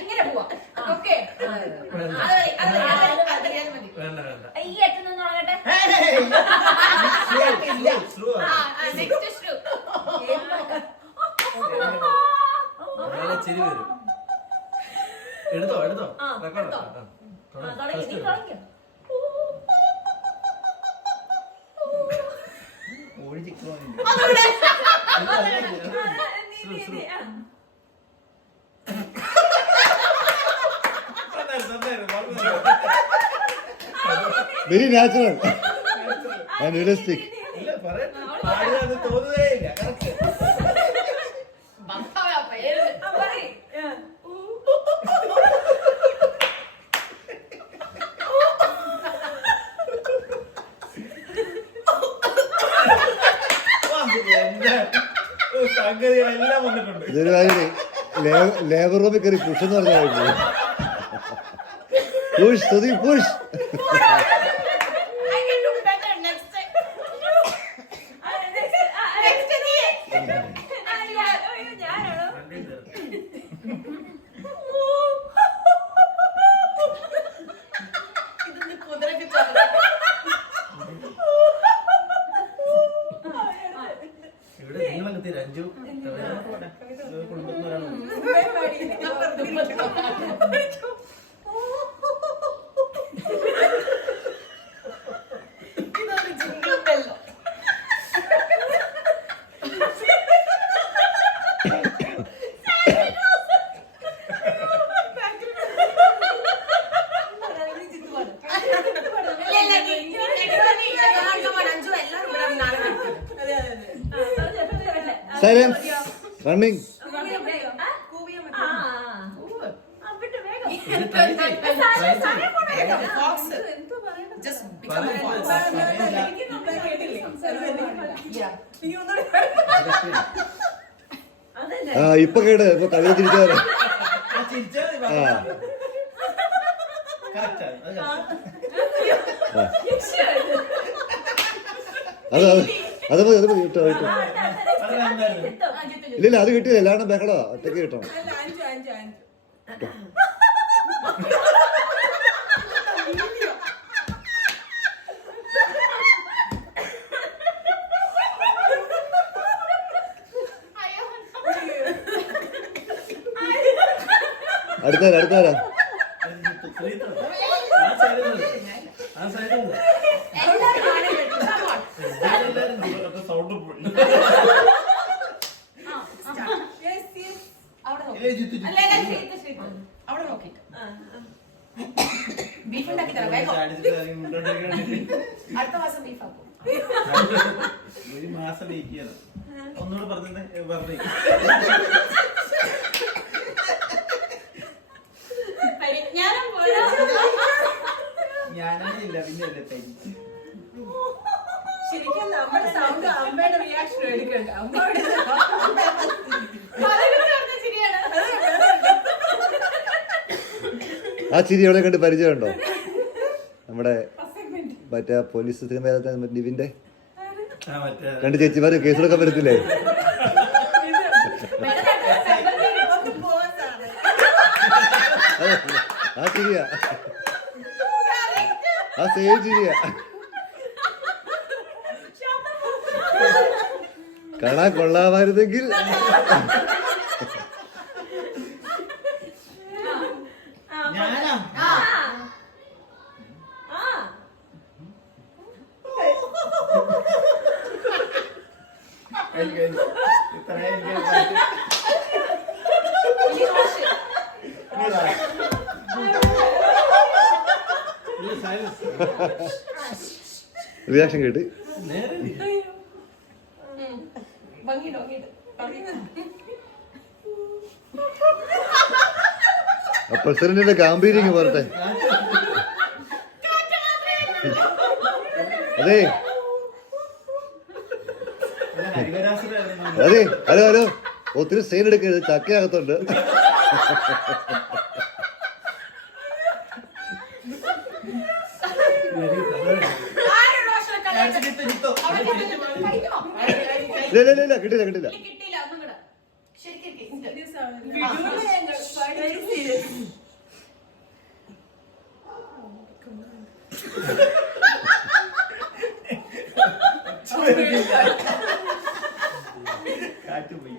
ഇങ്ങനെ പോവാ. ഓക്കെ, ഈ അറ്റം നിന്ന് തുടങ്ങട്ടെ. ചിരി വരും. എടുത്തോ എടുത്തോ. Very natural and realistic. തോന്നുകയേ ഇല്ല. സംഗതികളെല്ലാം വന്നിട്ടുണ്ട്. ഇതൊരു ലേബർ റൂമിൽ കയറി പുഷ് എന്ന് പറഞ്ഞാൽ push Sudhi push. Ranju silence running. ഇപ്പൊ കേട് ഇപ്പൊ കവിത തിരിച്ചാറ്. അത് മതി അത് മതി കിട്ടോ കിട്ടോ. ഇല്ലില്ല അത് കിട്ടില്ല. എല്ലാവരും ബഹളോ ഒറ്റയ്ക്ക് കിട്ടണം. അടുത്തരാ അടുത്തരാ. ഒരു മാസം വെയിറ്റ് ചെയ്യണം. ഒന്നുകൂടെ പറഞ്ഞേ പറഞ്ഞു. ഞാനില്ല പിന്നെ അല്ലേ തൈ. ശരിക്കും നമ്മുടെ സൗണ്ട് അമ്മയുടെ റിയാക്ഷൻ എടുക്കണ്ട. ആ ചിരി എവിടെ കണ്ട് പരിചയമുണ്ടോ? നമ്മുടെ മറ്റേ പോലീസ് നിവിന്റെ രണ്ട് ചേച്ചിമാര് കേസിലൊക്കെ വരത്തില്ലേ? ആ ചിരിയാ, ആ സെയിം ചിരിയാ. കാണാൻ കൊള്ളാമായിരുന്നെങ്കിൽ. റിയാക്ഷൻ കേട്ട് പ്രസിഡന്റിന്റെ ഗാംഭീര്യം പോരട്ടെ. അതെ അതെ ഹലോ ഹലോ ഒത്തിരി സീൻ എടുക്കരുത്, ചക്കയകത്തുണ്ട്. ഇല്ല കിട്ടില്ല കിട്ടില്ല. Very serious. കാറ്റുപോയി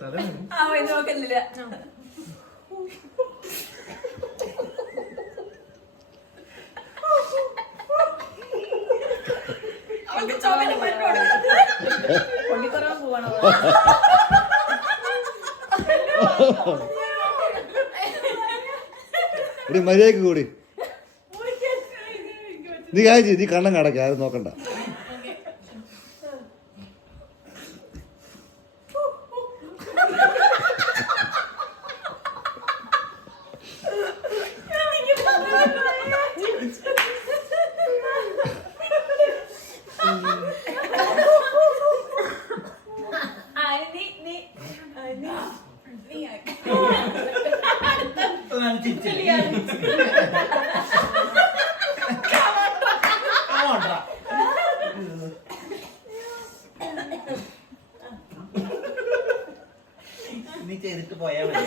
തല അവൻ നോക്കുന്നില്ല. അവൾക്ക് ചോമന്റെ മരുന്നോട് കൊള്ളിക്കുറവ് പോവാണോ? എടി മര്യാദക്ക് കൂടി നീ കാര്യം ചെയ്യ്, നീ കണ്ണം കടക്ക ആരും നോക്കണ്ട. നീ ചെയ്തിട്ട് പോയാ മതി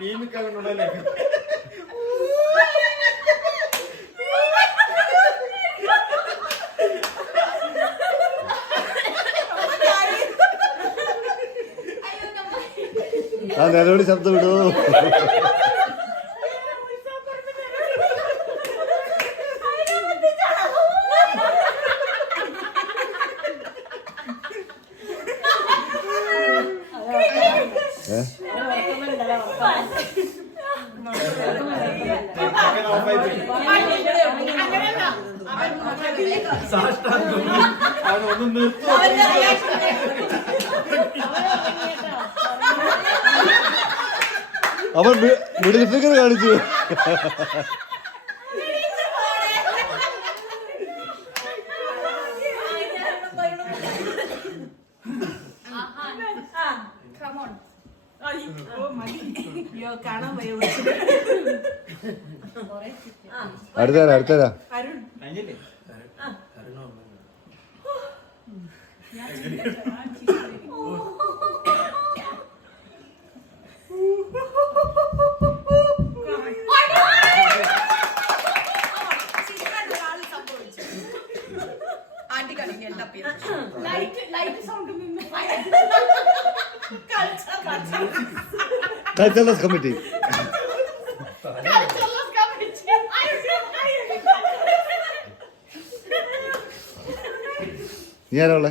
മീമിക്കുള്ളല്ലേ ആ നിലവിളി ശബ്ദം വിടൂ. ഒന്ന് നിർത്തോ അവൻ മിഡിൽ ഫിംഗർ കാണിച്ചു. കാണാൻ അടുത്തരാ അടുത്തരാ. അരുൺ കഴിഞ്ഞില്ലേ കൾച്ചറൽസ് കമ്മിറ്റി. നീ ആരാ ഉള്ളേ?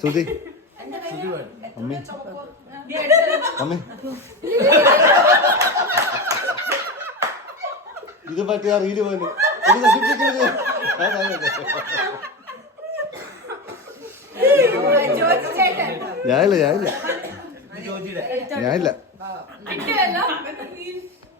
ശ്രുതി അമ്മേ അമ്മേ ഇത് പറ്റിയ റീല് പോലെ ഇത് നശിപ്പിക്കരുത്. ഞാനില്ല ജോജിയുടെ ഞാനില്ല.